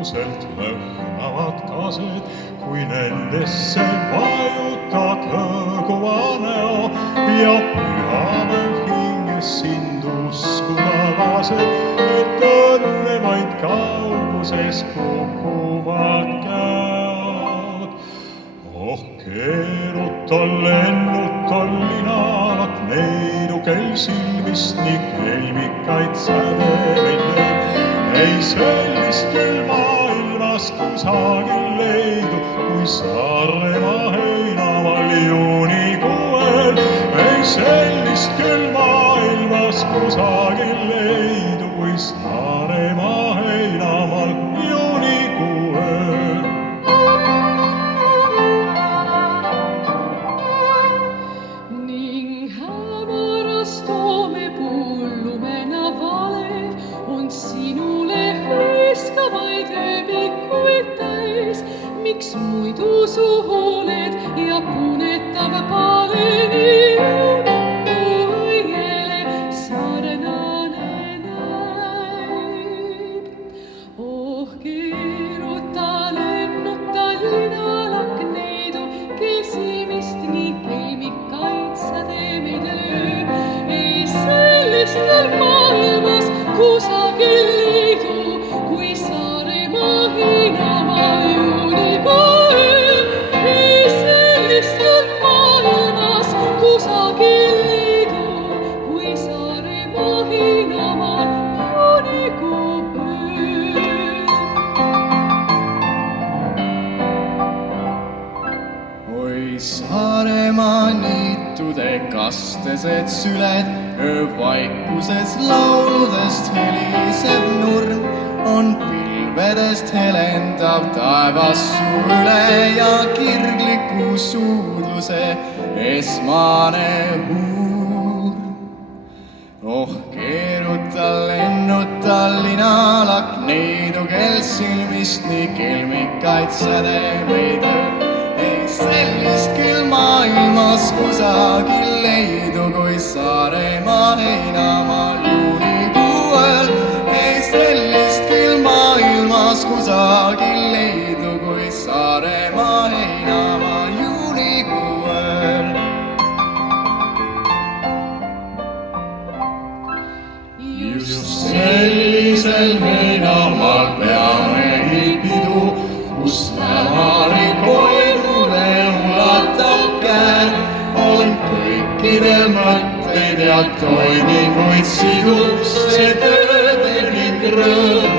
kuuselt lõhnavad kased, kui nendesse vajutad hõõguva näo ja pühapäev hinges sind uskuda laseb, et õnne vaid kauguses kukuvad käod. Oh, keeruta, lennuta linalak neidu, kel silmist nii kelmikaid sädemeid lööb. Ei sellist küll maailmas kusagil leidu, kui Saaremaa heinamaal juunikuuel. Ei sellist küll maailmas kusagil leidu, kui Saaremaa heinamaal juunikuuel. Ning hämaras toome pullumena valev on sinule hõiskavaid ööbikuid täis. Miks muidu su hooled ja punetav paleni õiele sarnane näib? Oh, keeruta, lennuta linalak neidu, kel silmist nii kelmikaid sädemeid lööb. Ei sellist veel maailmas kusagil leidu, kui Saaremaa heinamaal juunikuuel. Ei sellist veel maailmas kusagil leidu, kui Saaremaa heinamaal juunikuuel. Oi Saaremaa niitude kastesed süled, öövaikuses lauludest heliseb nurm, on pilvedest helendav taevas su üle ja kirgliku suudluse esmane huur. Oh, keeruta, lennuta linalak neidu, kel silmist nii kelmikaid sädemeid lööb. Ei sellist küll maailmas kusagil leidu, kui Saaremaa heinamaal juunikuuel. Ei sellist küll maailmas kusagil leidu, kui Saaremaa heinamaal juunikuuel. Just sellisel heinamaal peamegi pidu, kus hämari koidule ulatab käe, on kõikide mõtteid ja toiminguid sidub see tööde ning rõõm.